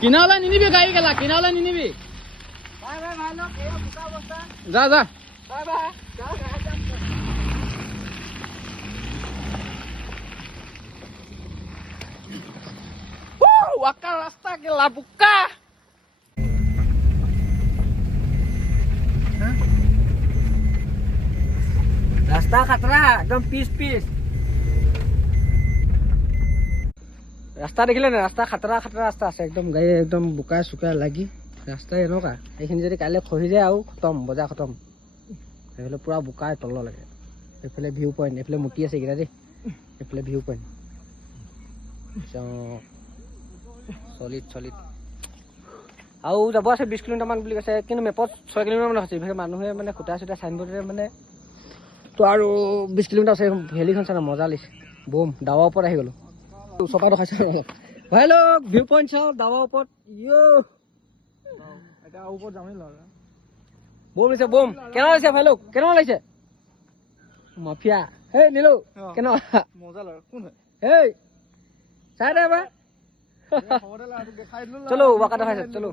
কিনাওলা নিনিবি গাড়ী গেলা কিনাওলা নিনিবি যা যা ওয়াকা ৰাস্তা গেলা বুকা रास्ता खतरा एकदम पीस पीस ৰাস্তা দেখিলে না ৰাস্তা খাতৰা খাতৰা ৰাস্তা আছে একদম গাড়ী একদম বোকা চোকা লাগি ৰাস্তা এনেকুৱা এইখিনি যদি কাইলৈ খহি যায় আৰু খতম বজাৰ খতম এইফালে পুৰা বোকা তল লাগে এইফালে ভিউ পইণ্ট এইফালে মুটি আছে এইকেইটা দেই এইফালে ভিউ পইণ্ট চলিড চলিড আৰু যাব আছে 20 কিলোমিটাৰমান বুলি কৈছে কিন্তু মেপত 6 কিলোমিটাৰমান আছে এইফালে মানুহে মানে খুটা চুটা চাইনবোৰ্ডে মানে তো আৰু 20 কিলোমিটাৰ আছে ভেলিখন চাই মজা লাগিছে বম ডাৱাৰ ওপৰত আহি গ'লো চপা দেখাইছে ভাই লোক ভিউ পইণ্ট চাওঁ ডাৱাৰ ওপৰত এটা ওপৰত যামেই ল'ৰা বম লাগিছে বম কেনেকুৱা লাগিছে ভাই লোক কেনেকুৱা লাগিছে মাফিয়া হেই নিলো কেনেকুৱা মজা ল'ৰা কোন হয় হেই চাই দে এবাৰ চলো ৱাকা দেখাইছে চলো